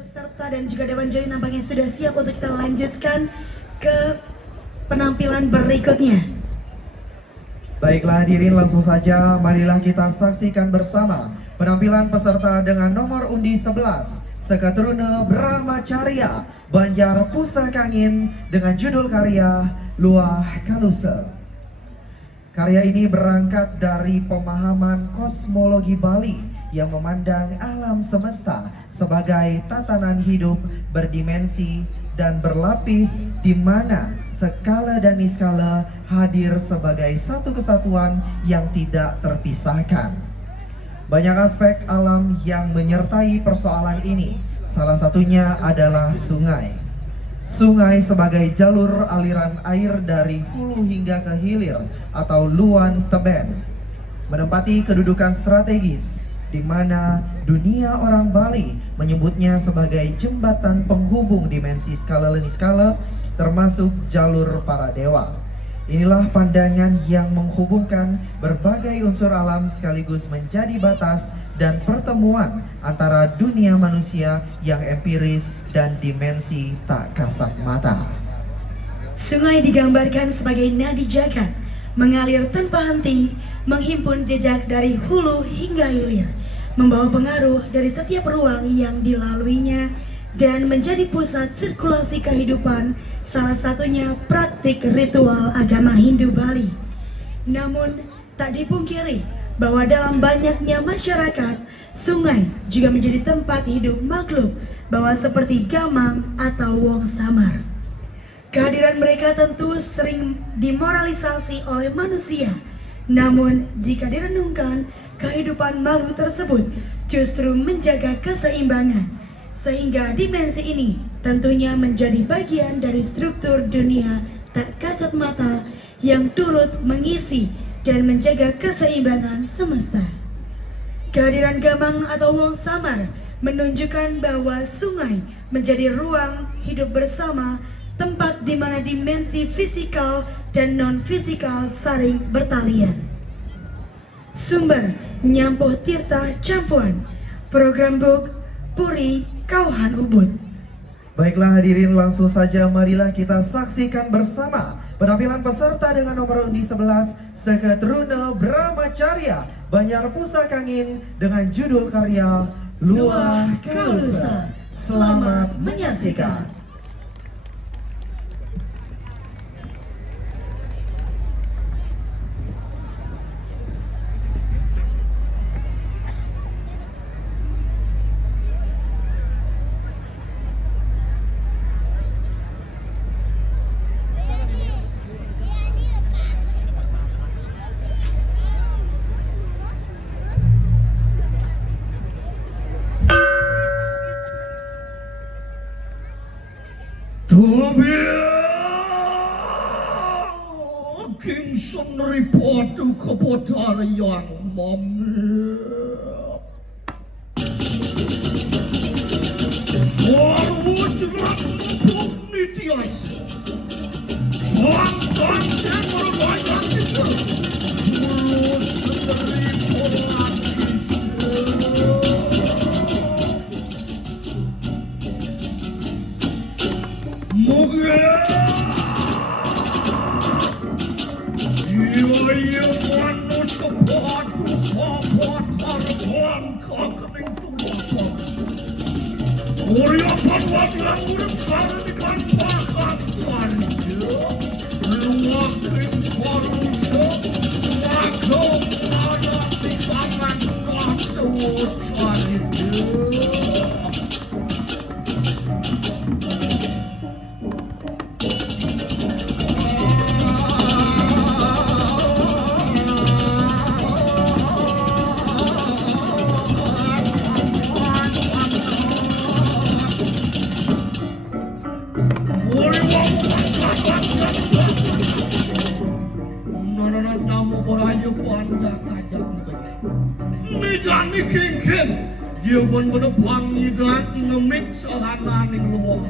Peserta dan juga Dewan Juri nampaknya sudah siap untuk kita lanjutkan ke penampilan berikutnya. Baiklah hadirin, langsung saja marilah kita saksikan bersama penampilan peserta dengan nomor undi 11 Sekatruna Brahmacarya Banjar Pusakangin dengan judul karya Luah Kaluse. Karya ini berangkat dari pemahaman kosmologi Bali yang memandang alam semesta sebagai tatanan hidup berdimensi dan berlapis di mana skala dan niskala hadir sebagai satu kesatuan yang tidak terpisahkan. Banyak aspek alam yang menyertai persoalan ini, salah satunya adalah sungai. Sungai sebagai jalur aliran air dari hulu hingga ke hilir atau luan teben menempati kedudukan strategis di mana dunia orang Bali menyebutnya sebagai jembatan penghubung dimensi skala dan niskala termasuk jalur para dewa. Inilah pandangan yang menghubungkan berbagai unsur alam sekaligus menjadi batas dan pertemuan antara dunia manusia yang empiris dan dimensi tak kasat mata. Sungai digambarkan sebagai nadi jagat, mengalir tanpa henti, menghimpun jejak dari hulu hingga hilir, membawa pengaruh dari setiap ruang yang dilaluinya dan menjadi pusat sirkulasi kehidupan, salah satunya praktik ritual agama Hindu Bali. Namun tak dipungkiri bahwa dalam banyaknya masyarakat, sungai juga menjadi tempat hidup makhluk bawah seperti gamang atau wong samar. Kehadiran mereka tentu sering dimoralisasi oleh manusia. Namun jika direnungkan, kehidupan makhluk tersebut justru menjaga keseimbangan, sehingga dimensi ini tentunya menjadi bagian dari struktur dunia tak kasat mata yang turut mengisi dan menjaga keseimbangan semesta. Kehadiran gamang atau wong samar menunjukkan bahwa sungai menjadi ruang hidup bersama, tempat di mana dimensi fisikal dan non-fisikal saling bertalian. Sumber Nyampuh Tirta Campuan, Program Book Puri Kauhan Ubud. Baiklah hadirin, langsung saja marilah kita saksikan bersama penampilan peserta dengan nomor undi 11 Sekatruna Brahmacarya Banjar Pusakangin dengan judul karya Luah Kaluse. Selamat menyaksikan. Kingston report to Kapotar yang mom. Suara wujudlah Pugnitias. Suang bangsa berbanyak kita. Mulus dari Polakis. Moga iya mano sepatu papatar bangka kening tulang. Mulia panwan yang urip saranikan pakan canja. Lumakin parusa maka mana di tangan katu canja. Nijani king dia pun pangi dan ngemik selana ning luar.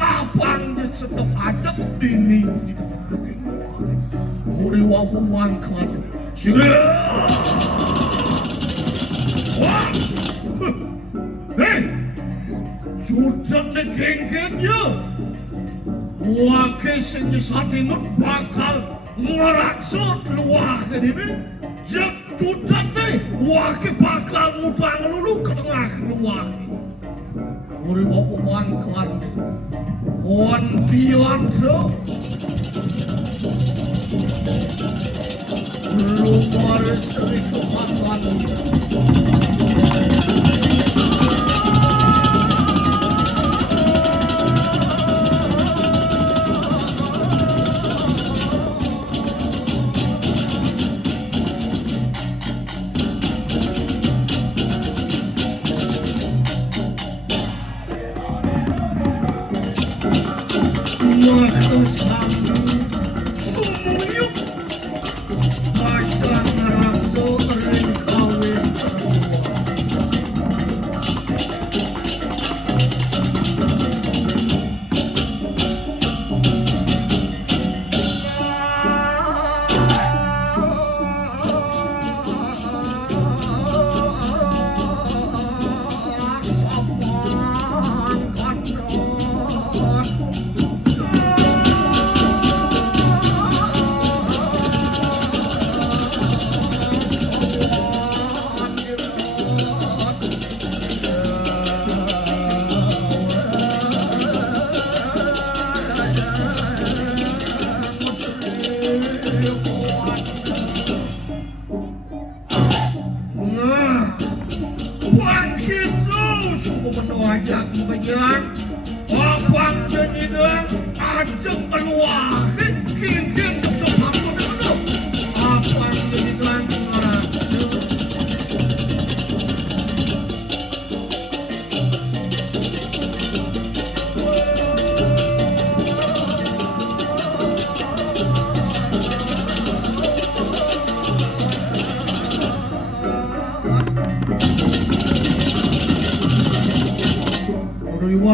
Apang dia setep ajak dini di kemarin. Uri wapu mangkat. Hei, sing satinut bakal ngeraksut luah ini jak tutat nih waki bakal mutang lulu ke tengah luah uri wapuman kan wan tian so lumar seri kemakan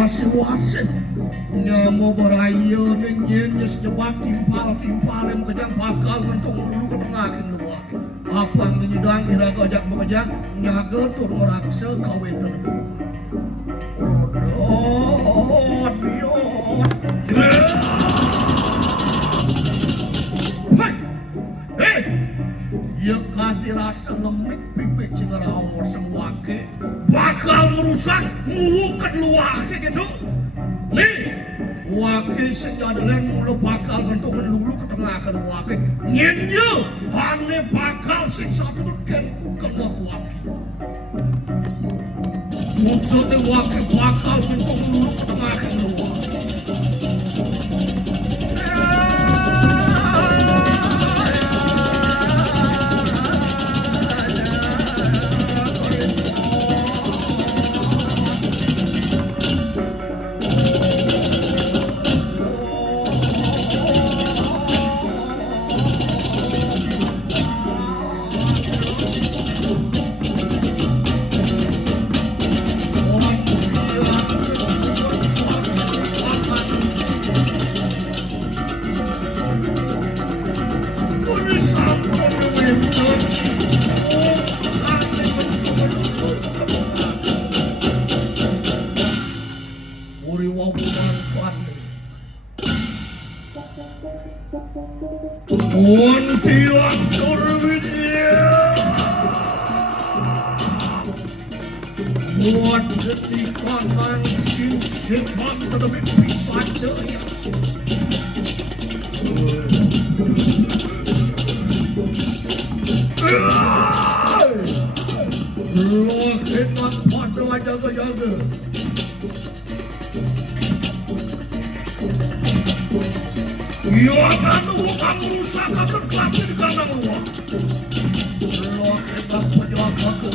wasi-wasi nyamo berayo nenyen nyes jebak timpal yang kejang bakal mentung dulu ke tengah luar apa yang nyedang kira kejak bekejang nyaga tur meraksa kawin dan rodot biot hei dia kan dirasa lemik pipik cingerawo sewake bakal merusak muka luar gitu nih wakil sejadalan mulu bakal bentuk melulu ke tengah ke wakil nyenyo ane bakal siksa terutkan kena wakil untuk wakil bakal bentuk melulu ke tengah ke wakil Untian Turwidia buat detikan mancing setan tetapi bisa ceria lo kenang pada jaga-jaga Yohan uang rusak akan kelak di kandang luar. Lo hebat penjaga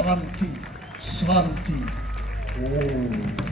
Santi, Santi. Oh.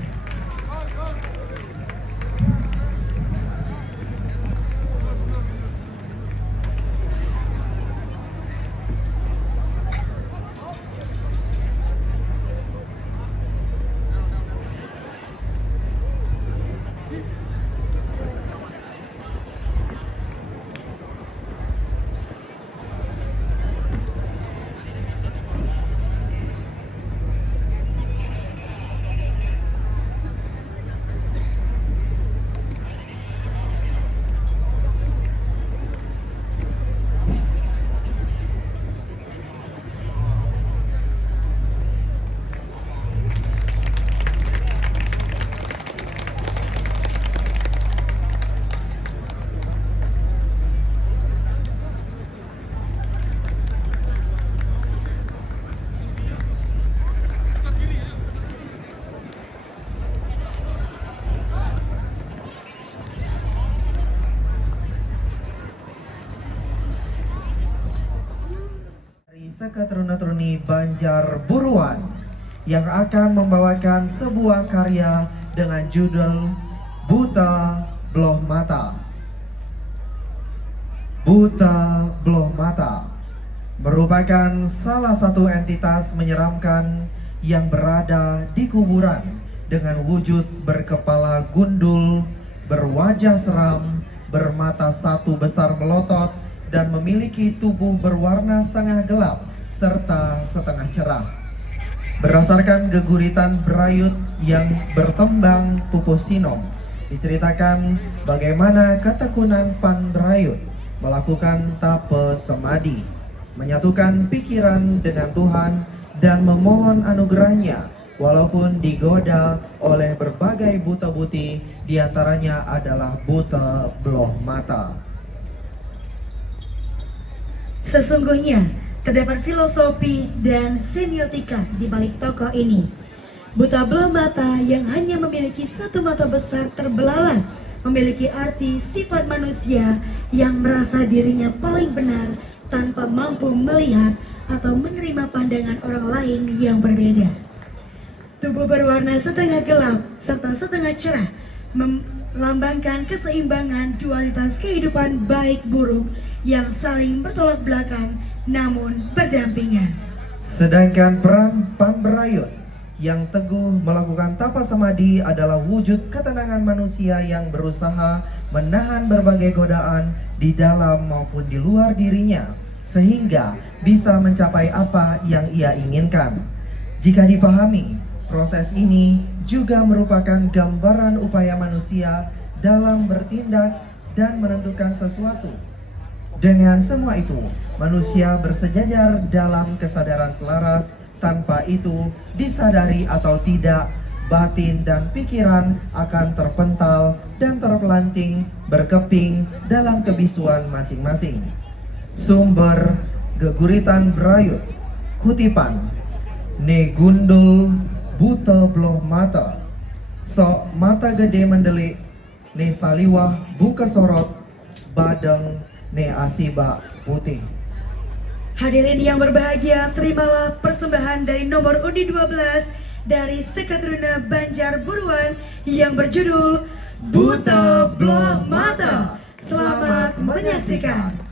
Seketruna-truni Banjar Buruan yang akan membawakan sebuah karya dengan judul Buta Belah Mata. Buta Belah Mata merupakan salah satu entitas menyeramkan yang berada di kuburan dengan wujud berkepala gundul, berwajah seram, bermata satu besar melotot, dan memiliki tubuh berwarna setengah gelap serta setengah cerah. Berdasarkan geguritan Brayut yang bertembang Pupusinom, diceritakan bagaimana ketekunan Pan Brayut melakukan tape semadi, menyatukan pikiran dengan Tuhan dan memohon anugerahnya walaupun digoda oleh berbagai buta buti, diantaranya adalah buta belah mata. Sesungguhnya terdapat filosofi dan semiotika di balik tokoh ini. Buta belah mata yang hanya memiliki satu mata besar terbelalak memiliki arti sifat manusia yang merasa dirinya paling benar tanpa mampu melihat atau menerima pandangan orang lain yang berbeda. Tubuh berwarna setengah gelap serta setengah cerah melambangkan keseimbangan dualitas kehidupan baik buruk yang saling bertolak belakang namun berdampingan. Sedangkan peran Pan Brayut yang teguh melakukan tapa samadi adalah wujud ketenangan manusia yang berusaha menahan berbagai godaan di dalam maupun di luar dirinya sehingga bisa mencapai apa yang ia inginkan. Jika dipahami, proses ini juga merupakan gambaran upaya manusia dalam bertindak dan menentukan sesuatu. Dengan semua itu, manusia bersejajar dalam kesadaran selaras. Tanpa itu disadari atau tidak, batin dan pikiran akan terpental dan terpelanting berkeping dalam kebisuan masing-masing. Sumber geguritan Brayut, kutipan Ne gundul buta belah mata, sok mata gede mendelik, ne saliwah buka sorot, badeng ne asiba putih. Hadirin yang berbahagia, terimalah persembahan dari nomor undi 12 dari Seketruna Banjar Buruan yang berjudul Buta Belah Mata. Selamat menyaksikan.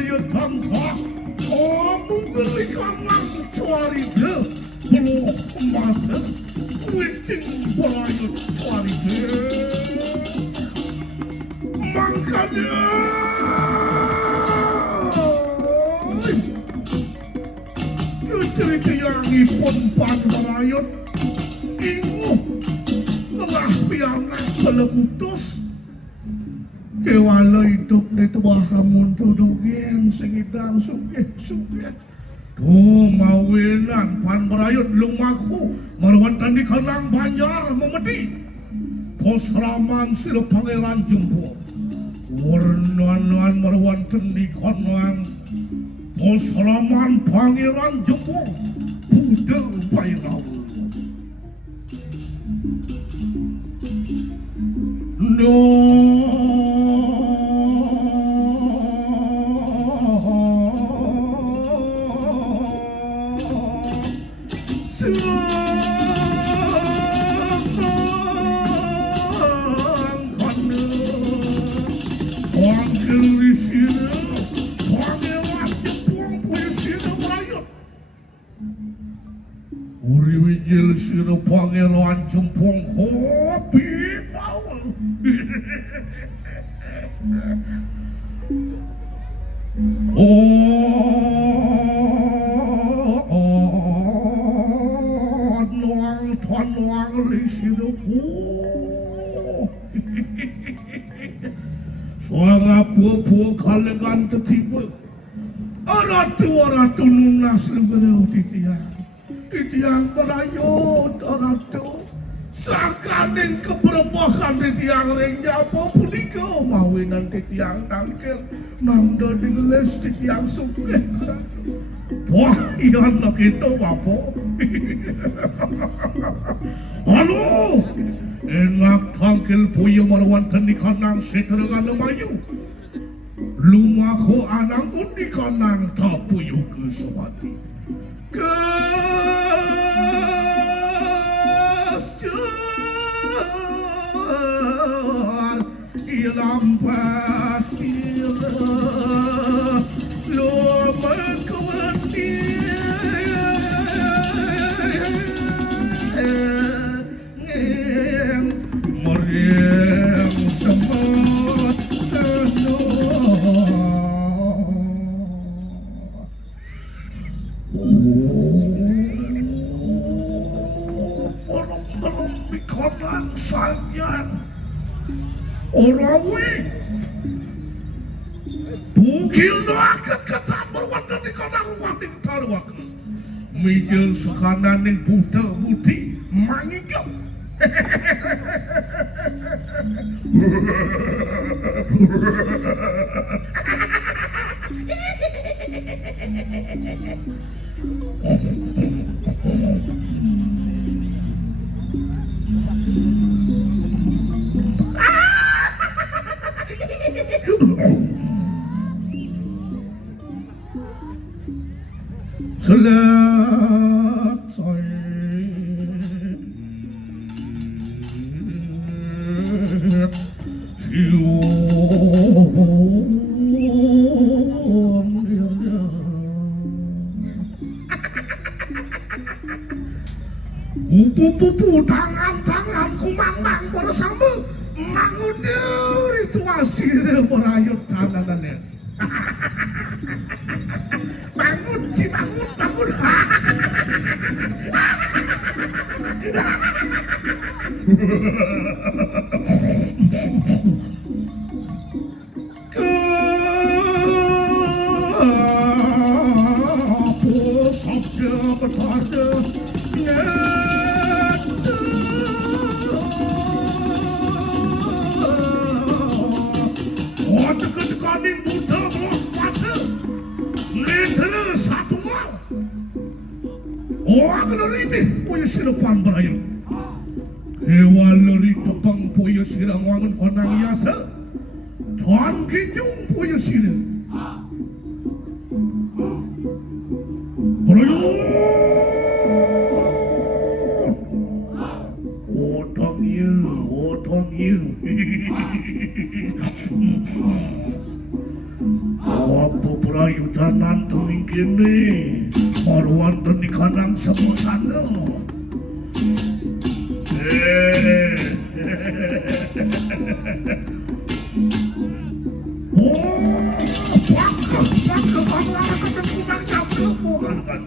berayut bangsa memberikan cuaride penuh mata witing berayut cuaride makanya kecerita yang ipon-pan berayut inguh telah piangan keleputus kewala hidup di tebah kamun tudugin singidang sugih tuh mawinan pan berayut lumaku marwantan di kanang banjar memedi posraman sila pangeran jempol warna-warna marwantan di kanang posraman pangeran jempol Buddha Bairawa Sira pangeran jempong kopi bawang nuang tuan nuang li sira suara pupu kalegan tetipe aratu nunas leberau titiang berayut aratu sakanin keberbahan titiang renya apapun iko mawinan titiang tangkir nangdo dingles titiang suke wah iya anak itu apa halo enak tangkil puyo marwantan di kanang seterengan mayu lumaku anang undi kanang tapuyo ke sewati Kescuan ilampat ira loma kewati ngeng meriang semut senor orang sayang orang wih bukil doakan ketat berwadah di kanang wading tarwaka mijil sekanan yang buta buti mangigap selesai Pupu tangan kumandang bersama mangudir itu hasil berayut tangannya bangun ci bangun sabda berpada Kanin Buddha belum pada Nendera satu mal orang leriti punya silepan berayut hewan leri tepang punya sirang wangan konang yasa tuan kinjung punya sirang berayut otong you apa Gini, marwan dan di kanang sebusana. Oh, pakak, kamu akan ketemu jauh bukan kan?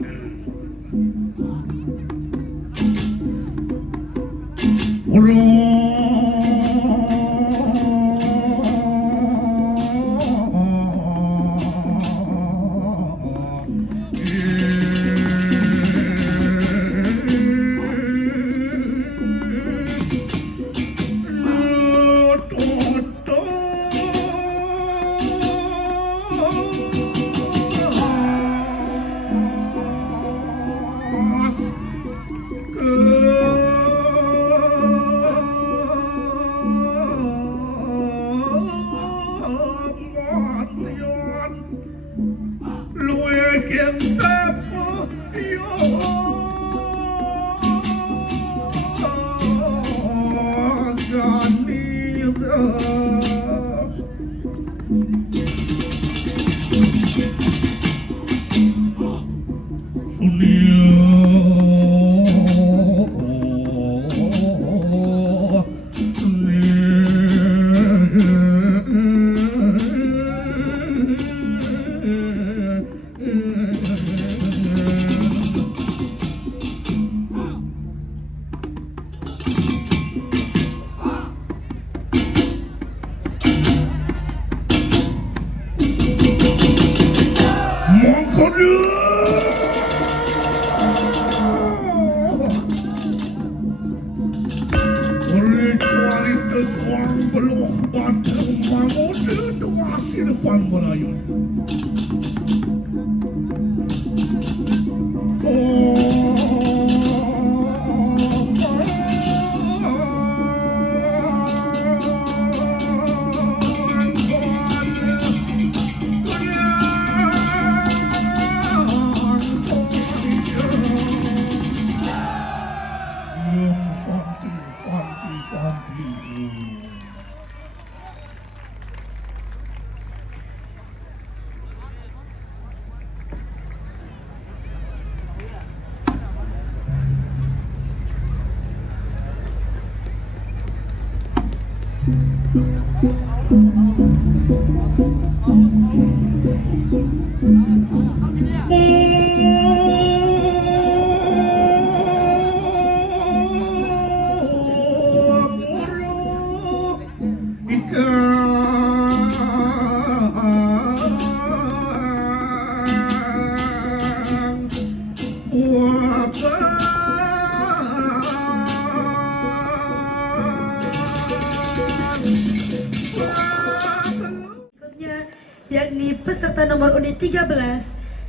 Yakni peserta nomor unit 13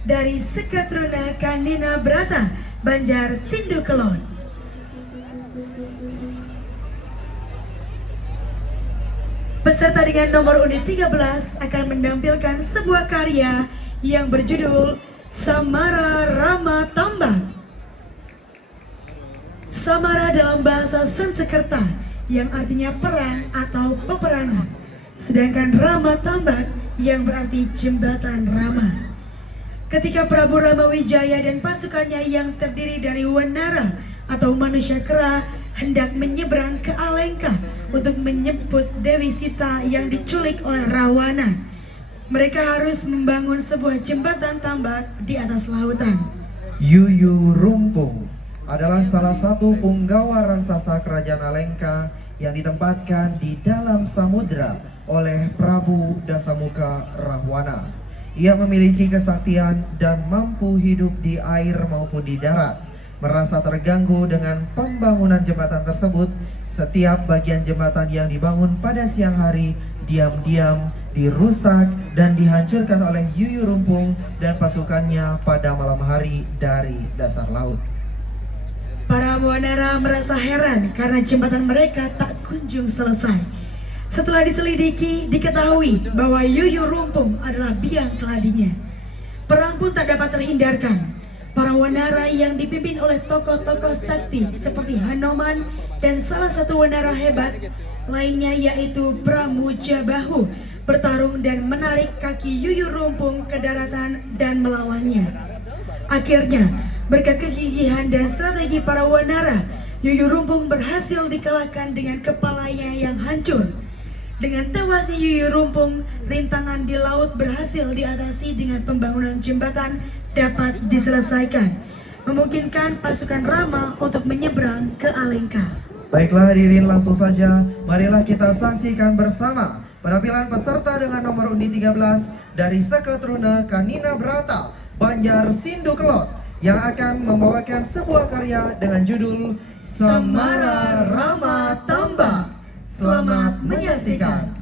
dari Sekatruna Kanina Brata, Banjar Sindu Kelon. Peserta dengan nomor unit 13 akan menampilkan sebuah karya yang berjudul Samara Rama Tambang. Samara dalam bahasa Sanskerta yang artinya perang atau peperangan, sedangkan Rama Tambak yang berarti jembatan Rama. Ketika Prabu Ramawijaya dan pasukannya yang terdiri dari Wanara atau manusia kera hendak menyeberang ke Alengka untuk menjemput Dewi Sita yang diculik oleh Rawana, mereka harus membangun sebuah jembatan tambak di atas lautan. Yuyu Rumpung adalah salah satu punggawa raksasa kerajaan Alengka yang ditempatkan di dalam samudra oleh Prabu Dasamuka Rahwana. Ia memiliki kesaktian dan mampu hidup di air maupun di darat. Merasa terganggu dengan pembangunan jembatan tersebut, setiap bagian jembatan yang dibangun pada siang hari diam-diam dirusak dan dihancurkan oleh Yuyu Rumpung dan pasukannya pada malam hari dari dasar laut. Para Wanara merasa heran karena jembatan mereka tak kunjung selesai. Setelah diselidiki, diketahui bahwa Yuyu Rumpung adalah biang keladinya. Perang pun tak dapat terhindarkan. Para Wanara yang dipimpin oleh tokoh-tokoh sakti seperti Hanoman dan salah satu Wanara hebat lainnya yaitu Pramuja Bahu bertarung dan menarik kaki Yuyu Rumpung ke daratan dan melawannya. Akhirnya, berkat kegigihan dan strategi para wanara, Yuyu Rumpung berhasil dikalahkan dengan kepalanya yang hancur. Dengan tewasnya Yuyu Rumpung, rintangan di laut berhasil diatasi dengan pembangunan jembatan dapat diselesaikan, memungkinkan pasukan Rama untuk menyeberang ke Alengka. Baiklah hadirin, langsung saja marilah kita saksikan bersama penampilan peserta dengan nomor undi 13 dari Seketruna Kanina Brata, Banjar Sindukelot, yang akan membawakan sebuah karya dengan judul Semara Rama Tamba. Selamat menyaksikan.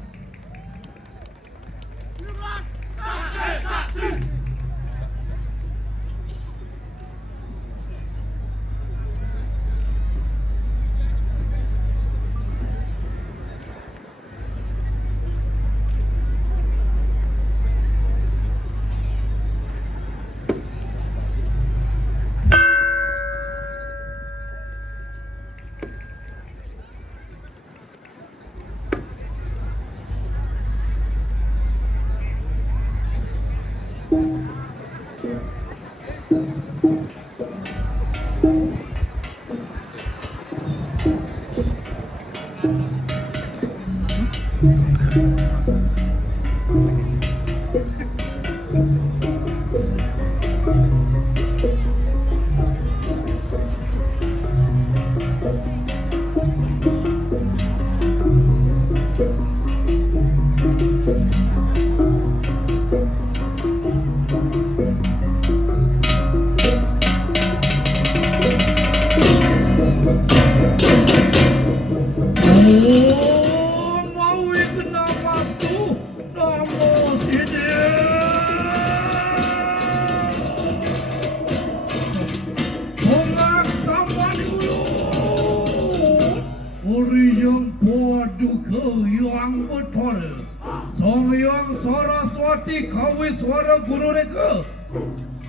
Saraswati kawi suara guru reka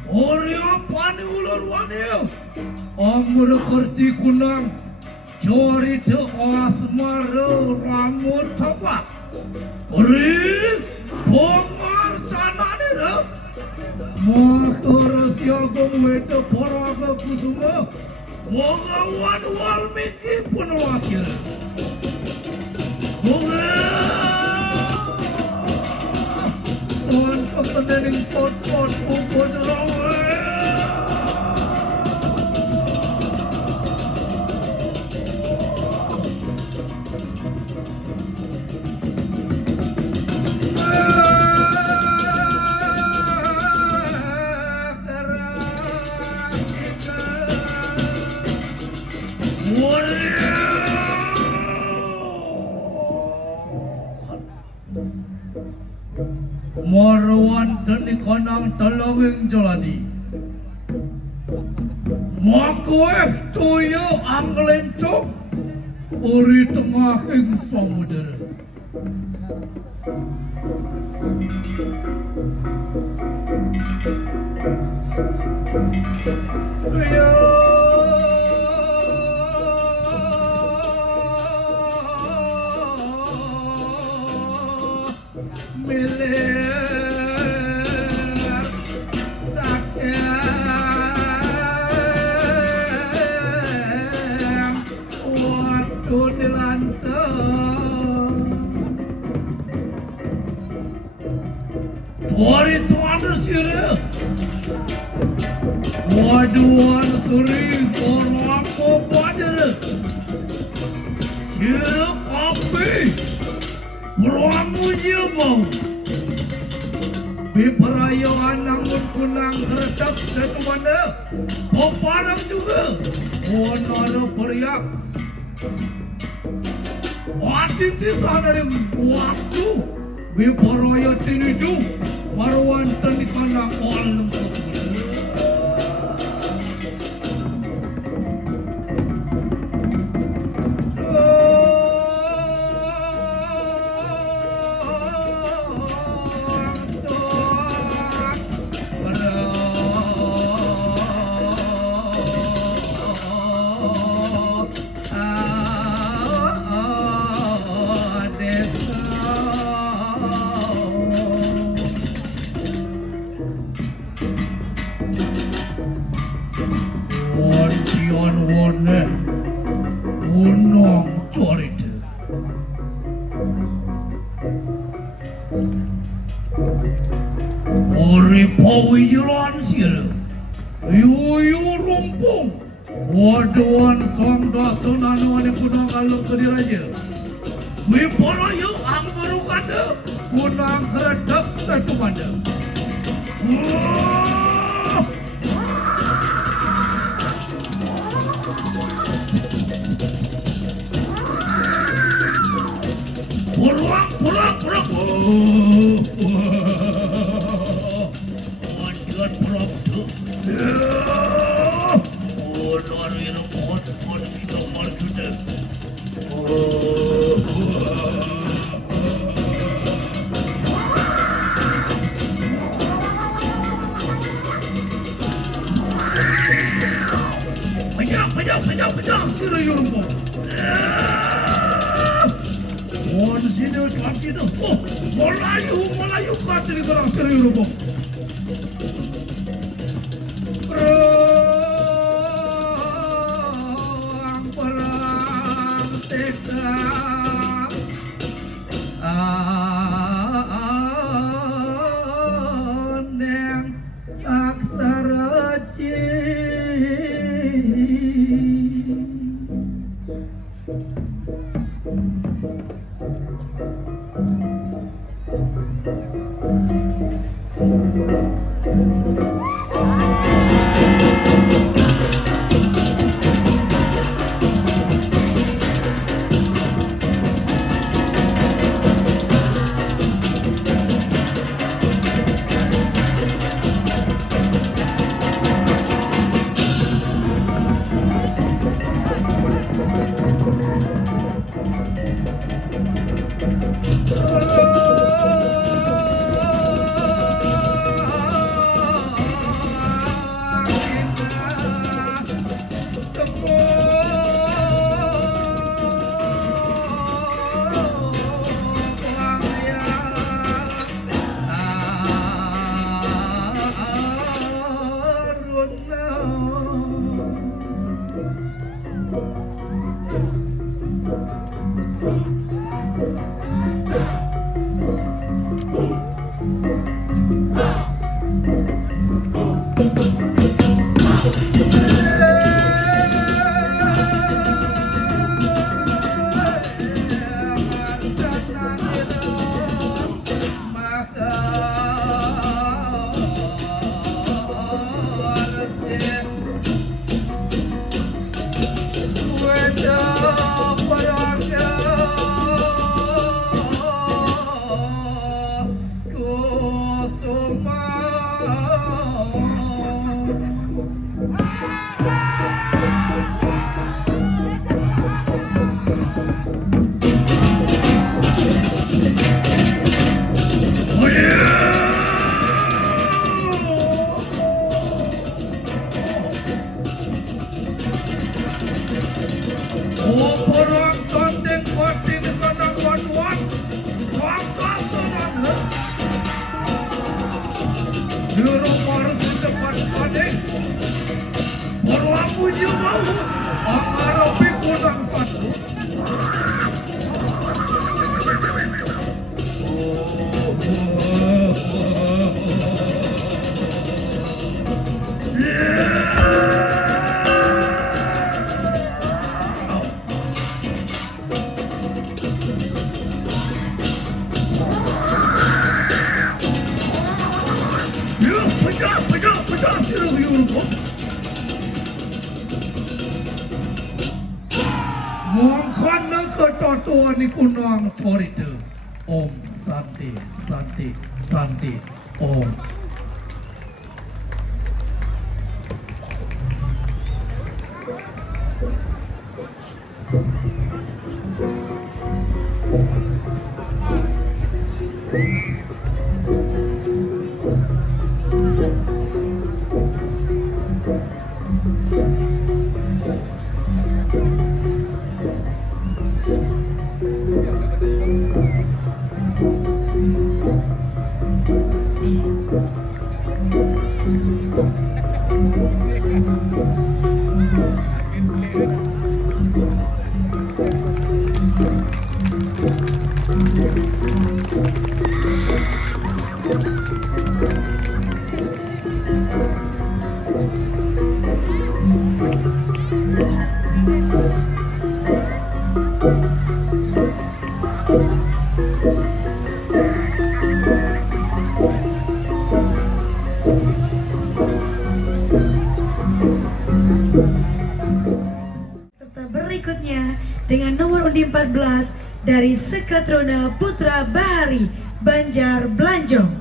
Orya pani ulur wanil Amra kerti kunang Jorita asmara ramur tamba Ori Pongar canane ra Makara siagam weta paraga kusuma Bhagawan Walmiki punwasir Tuhan kepening pot-pot ubud rawe Marwan dan ikanang talawing jalani Makoeh toyo ang lencok Uri tengahing samudera Ya milik Wari tuan sirih Waduan suri Korwako bajar Sirih kapi Peramu jebau Biperaya anangun kunang Keretak satu mana Peparang juga Onara periak Wati tisah dari waktu Biperaya tinuju Marwan tandikana all lempuk yon wone unong corite ori pawilan sira yu rumpung waduan song dasunan wane punang kalung kediraja wipara yu anggaru kada punang keredak satu kada pulang wanjuan pulang tuh lari repot kita marah sudah Pejam, sira yurumpo. Di sini kaki tu. Oh, Melayu kaki ni korang sira yurumpo. Perang teka. Neng aksara ni kunang corite om santi om Serta berikutnya dengan nomor undi 14 dari Sekatruna Putra Bahari Banjar Blanjong.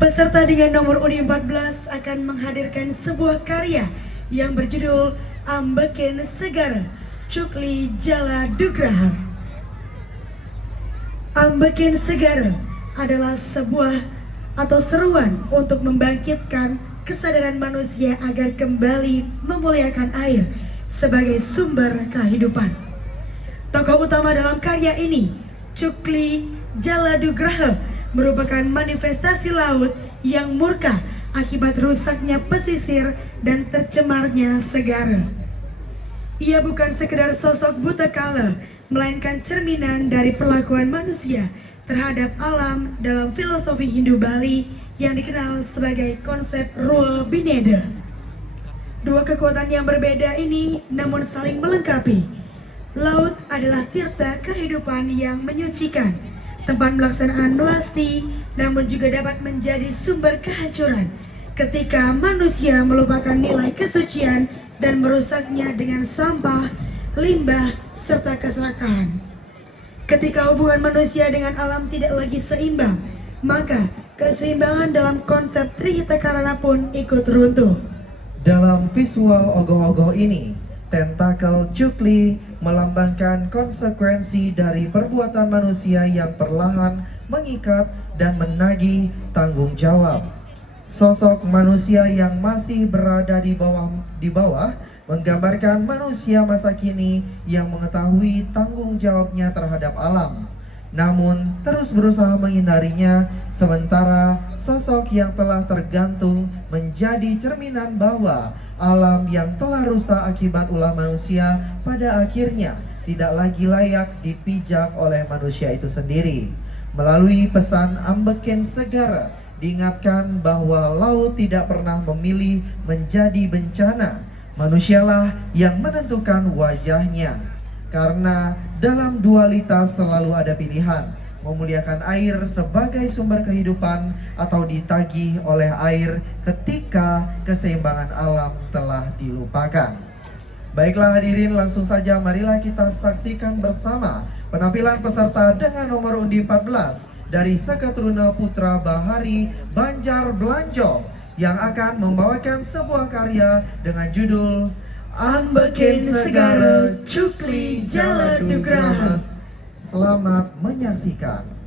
Peserta dengan nomor undi 14 akan menghadirkan sebuah karya yang berjudul Ambeken Segara Cukli Jala Dugraha. Ambeken Segara adalah sebuah atau seruan untuk membangkitkan kesadaran manusia agar kembali memuliakan air sebagai sumber kehidupan. Tokoh utama dalam karya ini, Cukli Jaladugraha, merupakan manifestasi laut yang murka akibat rusaknya pesisir dan tercemarnya segara. Ia bukan sekedar sosok buta kala, melainkan cerminan dari perlakuan manusia terhadap alam dalam filosofi Hindu Bali yang dikenal sebagai konsep Rua Bineda. Dua kekuatan yang berbeda ini namun saling melengkapi. Laut adalah tirta kehidupan yang menyucikan, tempat pelaksanaan melasti, namun juga dapat menjadi sumber kehancuran ketika manusia melupakan nilai kesucian dan merusaknya dengan sampah, limbah, serta keserakahan. Ketika hubungan manusia dengan alam tidak lagi seimbang, maka keseimbangan dalam konsep Trihita Karana pun ikut runtuh. Dalam visual ogoh-ogoh ini, tentakel Cukli melambangkan konsekuensi dari perbuatan manusia yang perlahan mengikat dan menagih tanggung jawab. Sosok manusia yang masih berada di bawah menggambarkan manusia masa kini yang mengetahui tanggung jawabnya terhadap alam, namun terus berusaha menghindarinya, sementara sosok yang telah tergantung menjadi cerminan bahwa alam yang telah rusak akibat ulah manusia pada akhirnya tidak lagi layak dipijak oleh manusia itu sendiri. Melalui pesan Ambeken Segara, diingatkan bahwa laut tidak pernah memilih menjadi bencana. Manusialah yang menentukan wajahnya. Karena dalam dualitas selalu ada pilihan, memuliakan air sebagai sumber kehidupan atau ditagih oleh air ketika keseimbangan alam telah dilupakan. Baiklah hadirin, langsung saja marilah kita saksikan bersama penampilan peserta dengan nomor undi 14 dari Sekatruna Putra Bahari Banjar Blanjong yang akan membawakan sebuah karya dengan judul Ambeken Segara Cukli Jaladugraha. Selamat menyaksikan.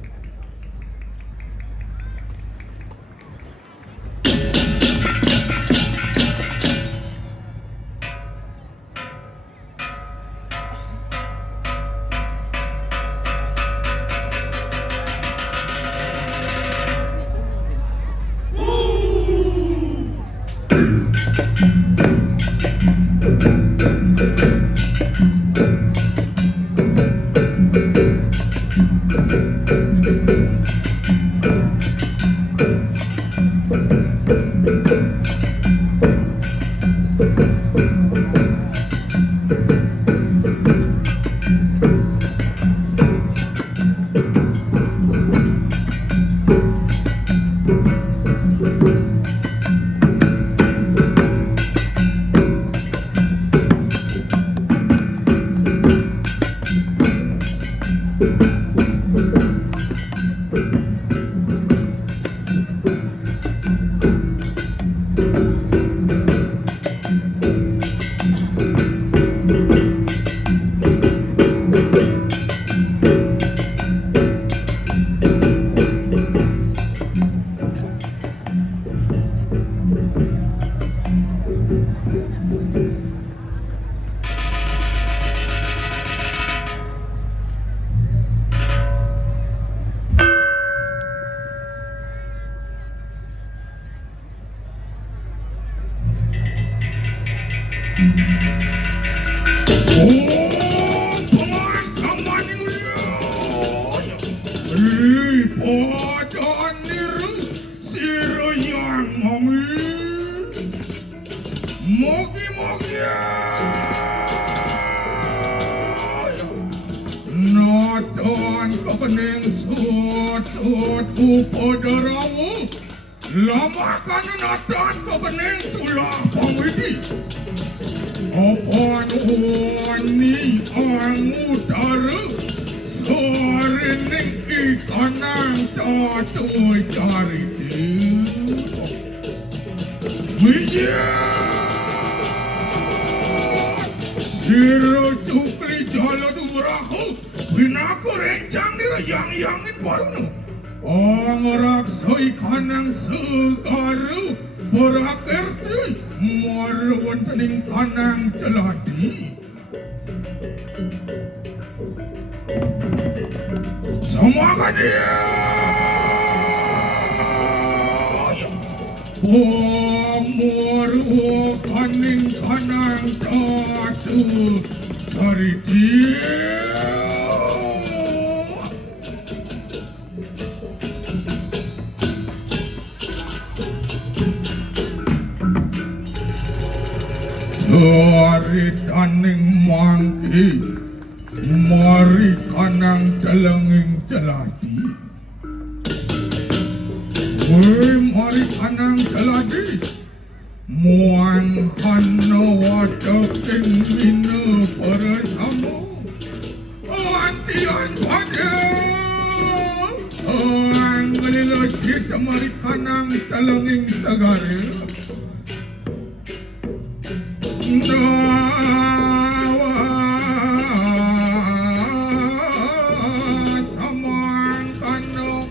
mami mogi-mogi nonton kekening sut-sut upodaramu lamakan nonton kekening tulah pamidi Opan wani angutara sarining ikanang tatoy cariti Siro cukli jala dumerahu Binaku rencang dirayang-yangin baruno Angraksa ikanang segaru Berakerti Marwan tening kanang celadi Samakan dia Pamor kaning kanang tatu cari dia cari taning mangki mari kanang telenging celadi mari kanang celadi muan hana wadaking mina parasamu antian pada angalila cita mari kanang telenging sagara dawa samang kano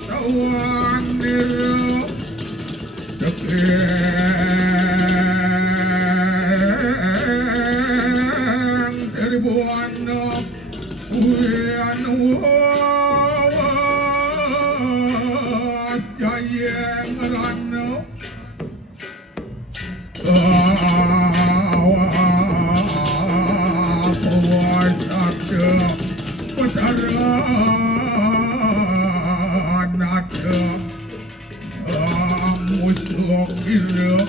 sawan niro tekeng terbuana uyan Jayeng rano puasada padaran ada samusuk ira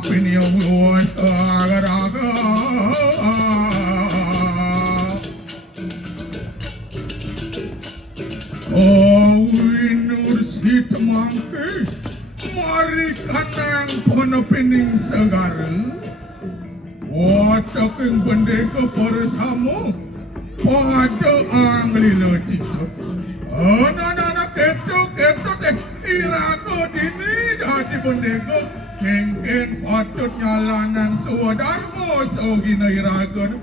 pinya buas agaraga winur si temangke mari kanang penepining segara wataking bendeka parasamu pada anglila cita anak-anak keto teh irago dini dadi bendeka kengken patut nyalanan suadarmo sogina irago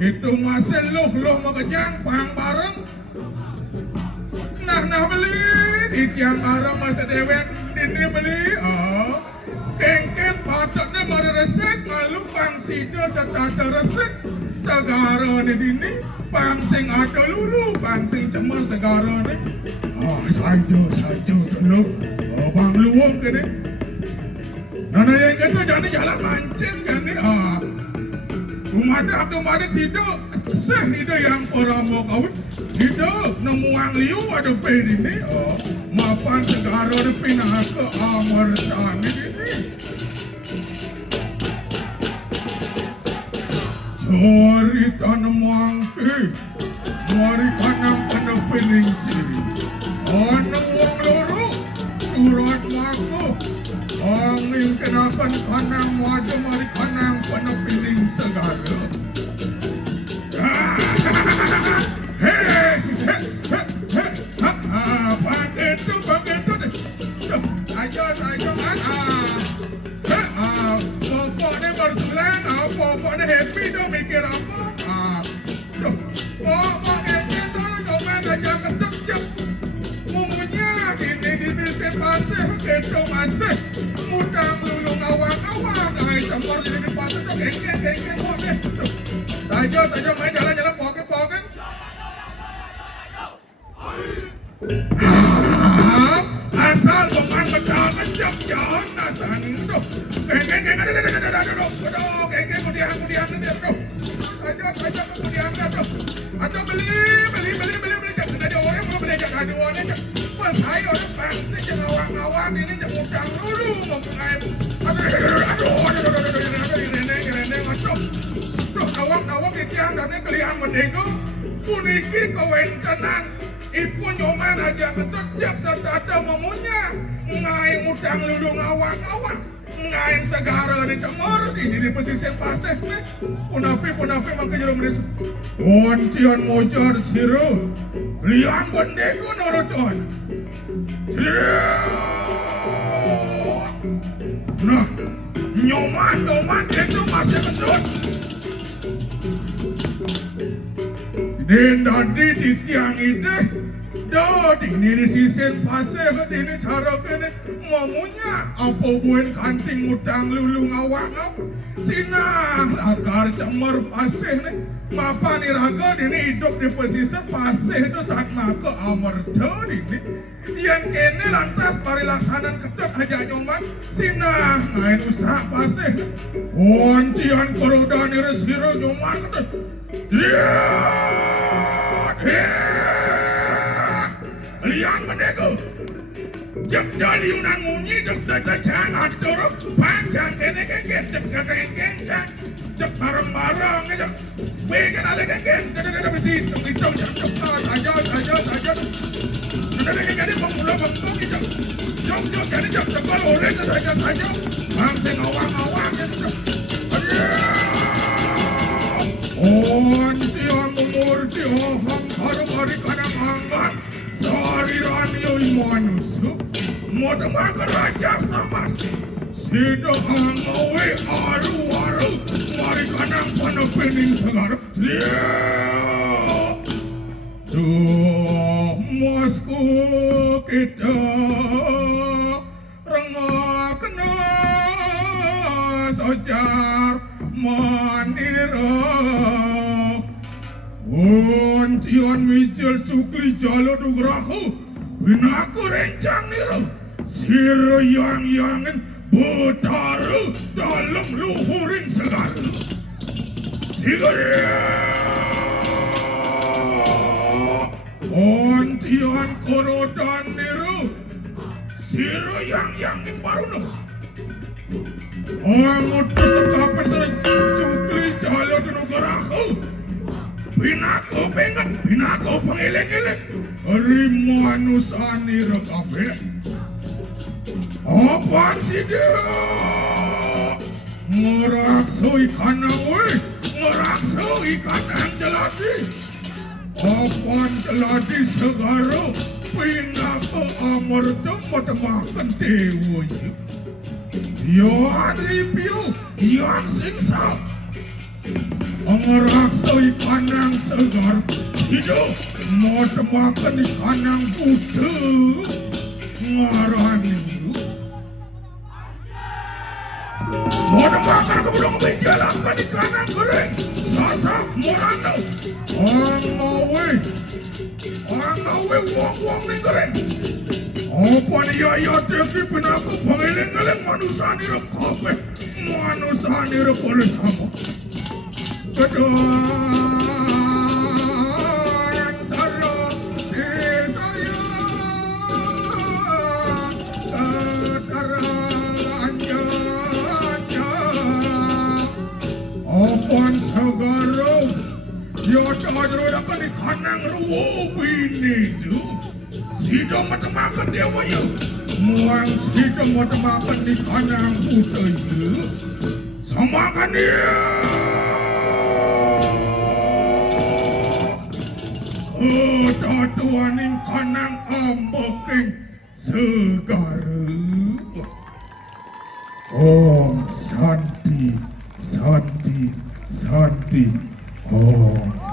itu masih loh makajang pang bareng nah beli di tiang arah masa dewek ini beli kengken patutnya mara resek lalu pangsida serta resek segara ni dini pangsing ada lulu pangsing cemar segara ni saja teluk bang luang ke ni nana yang kata jangan jalan mancing kan ni Umadak sido seh ide yang orang mau kawin sido nemuang liu ada pedi ni mapan segara de pinah ke amar tani ini cari tanemuang ke mari kanang kena pening siri anu wang loro turat mako angin kenakan kanang wada mari kanang kena pening segara pokoknya baru sebulan pokoknya happy dong mikir apa pokoknya domen aja ketep mumunya ini dibisin pasir itu masih mudang lulu ngawang-ngawang ay cemor jadi di pasir tuh geng-geng saja main jalan-jalan poken asal bukan medal kejap jangan asal itu geng aduh kemudian ini aduh saja kemudian Aduh beli jak senada orang mau beli jak aduannya jak pas saya orang pangsi jak awak ini jak utang dulu mau pengain aduh ini awak di tiang dan ini kalian menego puniki kewentenan ipun nyoman aja ketujak serta ada memunya ngain utang ludung awak ngain segara di cemor ini di pesisir pasir nih punapi maka jero menis ontian mojar siru lian bendego noroton siru nah nyoman itu masih kentut dan tadi di tiang ini Dodi ini sisen pasir ini cara kene mamunya apa buin kanting utang lulu ngawak sinah akar cemar pasir nih mapa nih raga ini hidup di pesisir pasir itu saat maka amarta ini yang kene lantas parilaksanan ketep aja nyoman sinah ngain usaha pasir ontian korodan iris hero nyoman ketep kalian menego jak daliunan munyi dek jangan turuk panjang kene cek kencang cek bareng aja pengen ada ada besi hitung cek aja ada kene pemula bengkok gitu jom kene cek orang saja bangsa ngawang gitu ontian umur diohang hari kadang anggan sariran yoy manusia moda makan raja samas sido angawe aru mari kanang pening segar tuh mosku kita rengakna sojar manira ontian mijil sukli jalo dugrahu binaku rencang niru siro yang betaru dalam luhurin segaru sigaria ontian korodan niru siro yang baruno ngutus tekapan sukli jalo dugrahu Binaku pengiling-iling rimanusan irakabe apaan sih dia ngerakso ikan yang jeladi apaan jeladi segaro binaku amarta matemakan tewo yan review yan singsal ngerakso ikan yang segar hidup mau makan ikan yang putih ngarani mau makan kebudung menjalankan ikan yang kering sasa morano orang ngawe wong nih kering apa nih ya teki pinaku pengiling-iling manusia nira kafe manusia nira boleh sama kedua Apaan segaro yata adrodakan ikan yang ruwini itu sido matemakan dia wayo muang sido matemakan ikan yang putih itu samakan dia ketatuan ikan yang ambeking segara Om Santi Om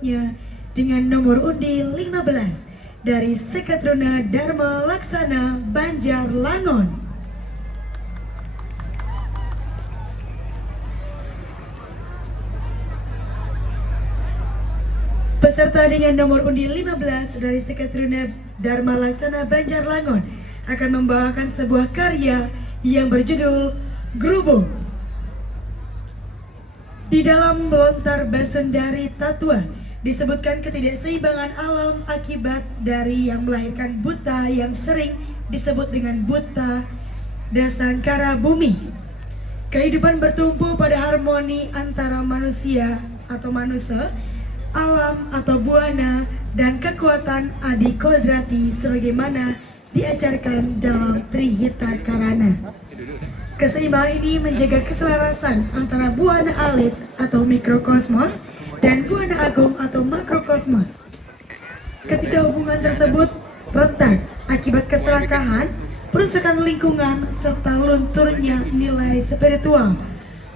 berikutnya dengan nomor undi 15 dari Sekatruna Dharma Laksana Banjar Langon. Peserta dengan nomor undi 15 dari Sekatruna Dharma Laksana Banjar Langon akan membawakan sebuah karya yang berjudul Grubuk. Di dalam melontar Basundari Tatwa disebutkan ketidakseimbangan alam akibat dari yang melahirkan buta yang sering disebut dengan buta dasangkara bumi. Kehidupan bertumpu pada harmoni antara manusia atau manusia, alam atau buana, dan kekuatan adi kodrati sebagaimana diajarkan dalam Trihita Karana. Keseimbangan ini menjaga keselarasan antara buana alit atau mikrokosmos dan buana agung atau makrokosmos. Ketika hubungan tersebut retak akibat keserakahan, perusakan lingkungan, serta lunturnya nilai spiritual,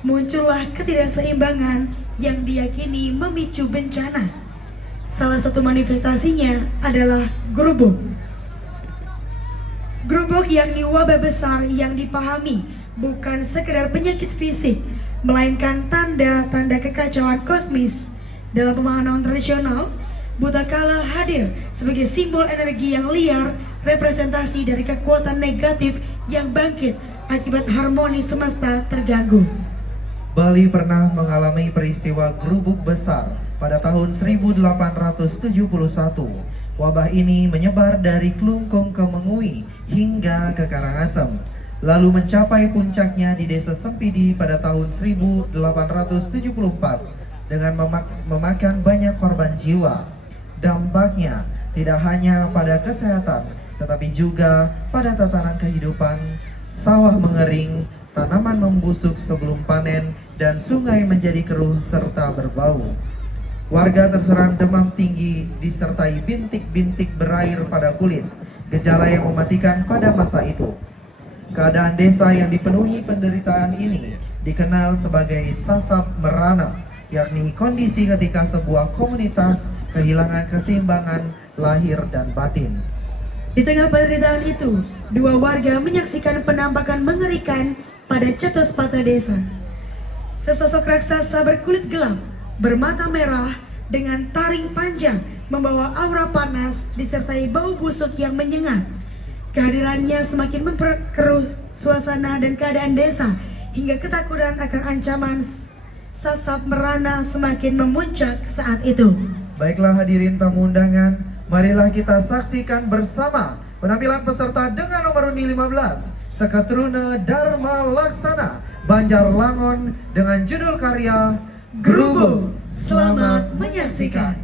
muncullah ketidakseimbangan yang diyakini memicu bencana. Salah satu manifestasinya adalah grubuk. Grubuk yakni wabah besar yang dipahami bukan sekedar penyakit fisik, melainkan tanda-tanda kekacauan kosmis. Dalam pemahaman tradisional, buta kala hadir sebagai simbol energi yang liar, representasi dari kekuatan negatif yang bangkit akibat harmoni semesta terganggu. Bali pernah mengalami peristiwa grubuk besar pada tahun 1871. Wabah ini menyebar dari Klungkung ke Mengui hingga ke Karangasem, lalu mencapai puncaknya di Desa Sempidi pada tahun 1874 dengan memakan banyak korban jiwa. Dampaknya tidak hanya pada kesehatan, tetapi juga pada tatanan kehidupan. Sawah mengering, tanaman membusuk sebelum panen, dan sungai menjadi keruh serta berbau. Warga terserang demam tinggi disertai bintik-bintik berair pada kulit, gejala yang mematikan pada masa itu. Keadaan desa yang dipenuhi penderitaan ini dikenal sebagai sasab merana, yakni kondisi ketika sebuah komunitas kehilangan keseimbangan lahir dan batin. Di tengah penderitaan itu, dua warga menyaksikan penampakan mengerikan pada Cetospata desa. Sesosok raksasa berkulit gelap, bermata merah, dengan taring panjang, membawa aura panas, disertai bau busuk yang menyengat. Kehadirannya semakin memperkeruh suasana dan keadaan desa, hingga ketakutan akan ancaman sasab merana semakin memuncak saat itu. Baiklah hadirin tamu undangan, marilah kita saksikan bersama penampilan peserta dengan nomor undi 15, Sekatruna Dharma Laksana Banjar Langon dengan judul karya Grubuk. Selamat menyaksikan.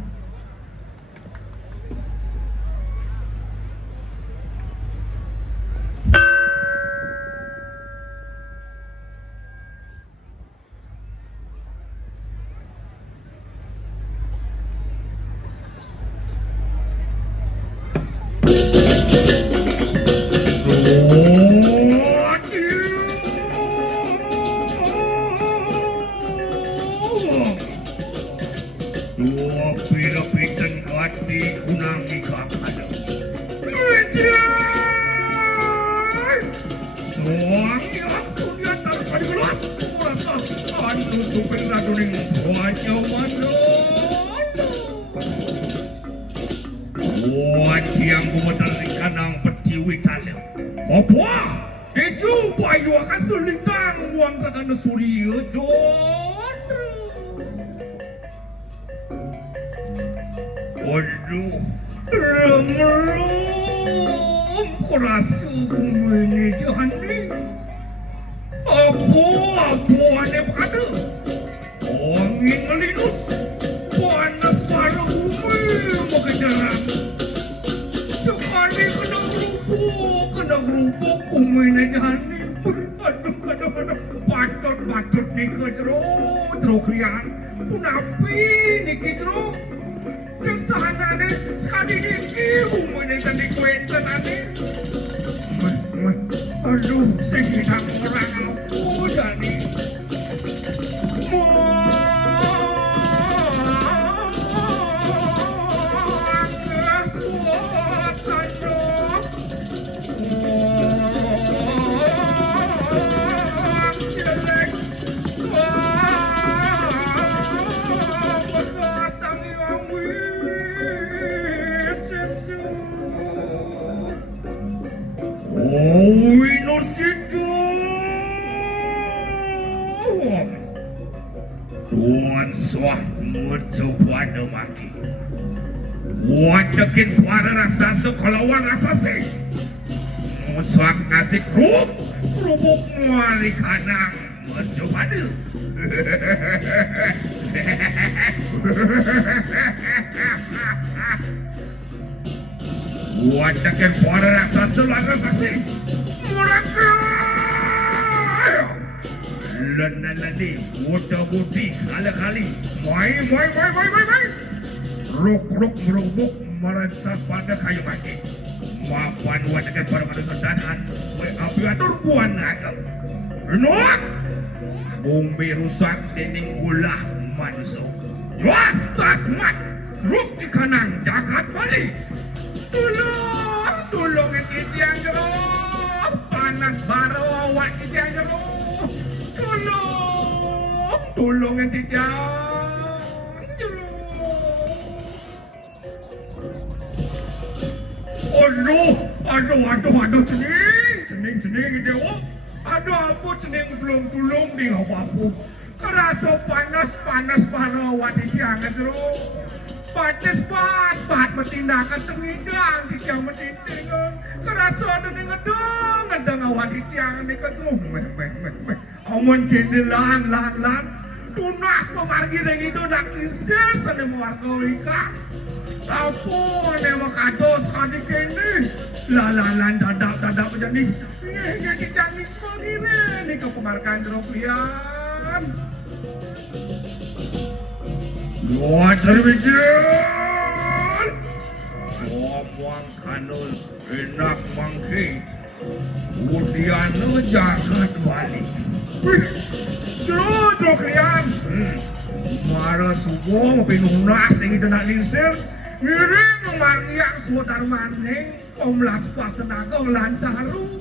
Yang kumutarikan ang patiwitalyo. Opo! Keju payo kasulitang uang kakan suriyo John. Waduh, ram kurasa kumene jahani. Apo ane pakada. Angin ngelinus, panas parah bumi makejarang. Sekali kena gerubuk kumene jahani. Aduh, patut nih kejero krian. Punapi nih kejero. Kesana nih sekali niki kumene tadi kuentan ane. Aduh, sehilang orang aku jadi. Uwi no sido. Tuan suah mencoba maki. Wadakin para rasa sekolawan rasa sih. Musuh ngasih kerubuk muari kanang mencoba deh. Wadakin para rasa selain rasa sih. Mereka Lenalani, muda-mudi, kali-kali, mai. Ruk merubuk merancang pada kayu mati. Mapan wadakan para manusia danan, api atur buan agam. Renok, bumi rusak dinding ulah manusia. Luas tasmat, ruk di kanang jagat balik. Tolong ini yang jeruk, panas baru awak ini yang jeruk. Tolong yang tidak jeruk. Aduh, cening gitu. Aduh, aku cening belum di apa-apa. Kerasa panas para wati jangan jeruk. Panas bat bertindakan tengidang tidak mentintingan. Kerasa ada ngedong awak jangan di kejeruk. Amun jadi lan. Tunas memargi dengan itu nak kisir sana mewarga ika. Apa ni makados adik ini? Lalan dadak jadi. Ini jangan semua gini. Ni kau pemarkan teruklian. Luar terbijan. Somuang kanul enak mangki. Udian jagat balik. Terus kalian. Mara semua pinunas yang itu nak linsir. Ngiring memariak suatar maning. Omlas pasenaga lancaru.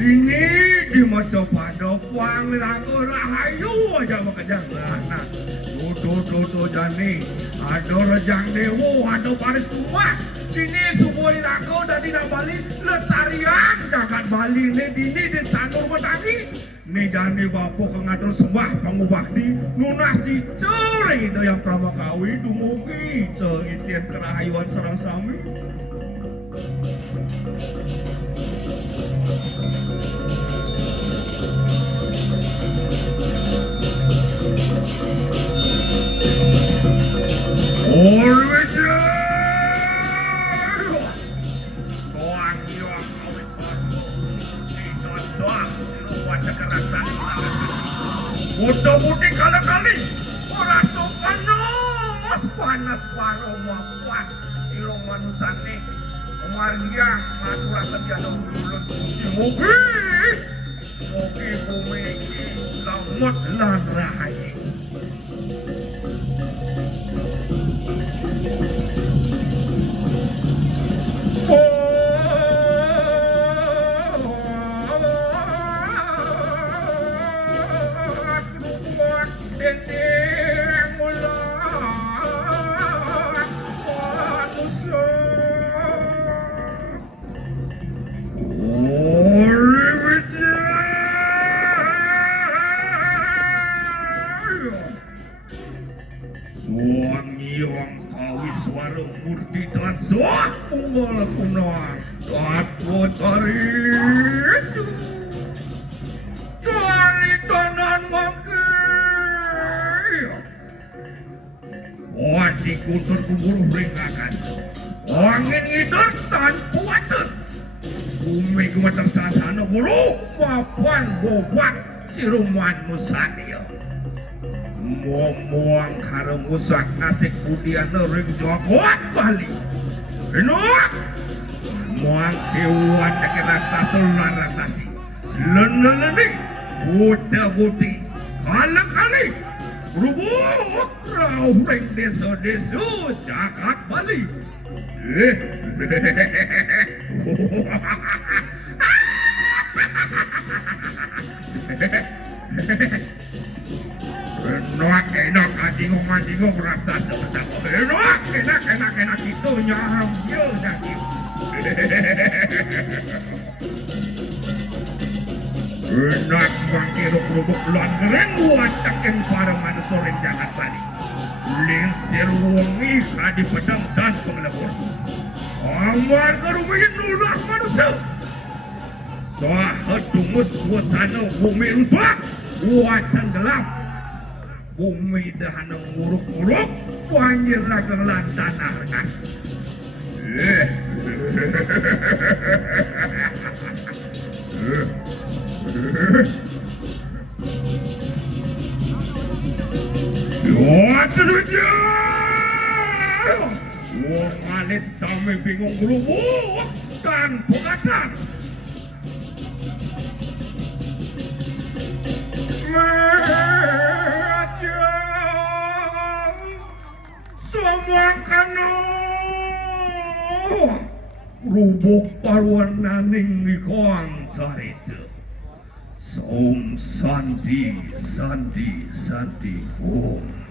Ini di masa pada puang raga rahayu aja makajang. Nah, tuh jani. Ada rejang dewa, ada paris rumah. Sini semua raga dari nak balik lestarian jagat Bali ni dini di sanur betani. Ni jani bapak ngatur sembah pangubakti nunasi ceri itu yang pramakawi dumugi cerincian kerahayuan serang sami. Muda-mudi kali-kali orang tu panas baru mapuan silong manusane Maria matura sedia ulun si mugi bumi lamut lan rahayu. Murti dan suah unggal kunar aku cari tanan makai wadi kutur kuburu ringakas angin itu tanpa atas bumi gemetar sana bulu mapan bobak siruman musania muang kareng musak nasik budian ring jagoan Bali. Enok muang kewan dekat rasa solar rasasi. Leneleni buta-buti kali-kali rubuk rau ring deso-deso jagat Bali. Enak anjing rasa sama-sama. Enak itu nyambil daging. Enak mangkiruk rubuk luan gereng watakin para manusorin jangan balik. Linsir wangi adi pedang dan pengelebur. Amal kerumiin nulah manusia. Soah dungus suasana bumi rusak. Wacan gelap. Bumi dahana nguruk-nguruk. Wangir ragang lantan argas. What aja? Wong alis sami bingung ngelubuk dan pengatan. Semua kanu rubuk parwana ning ikoang carita. Som sandi sandi sandi om.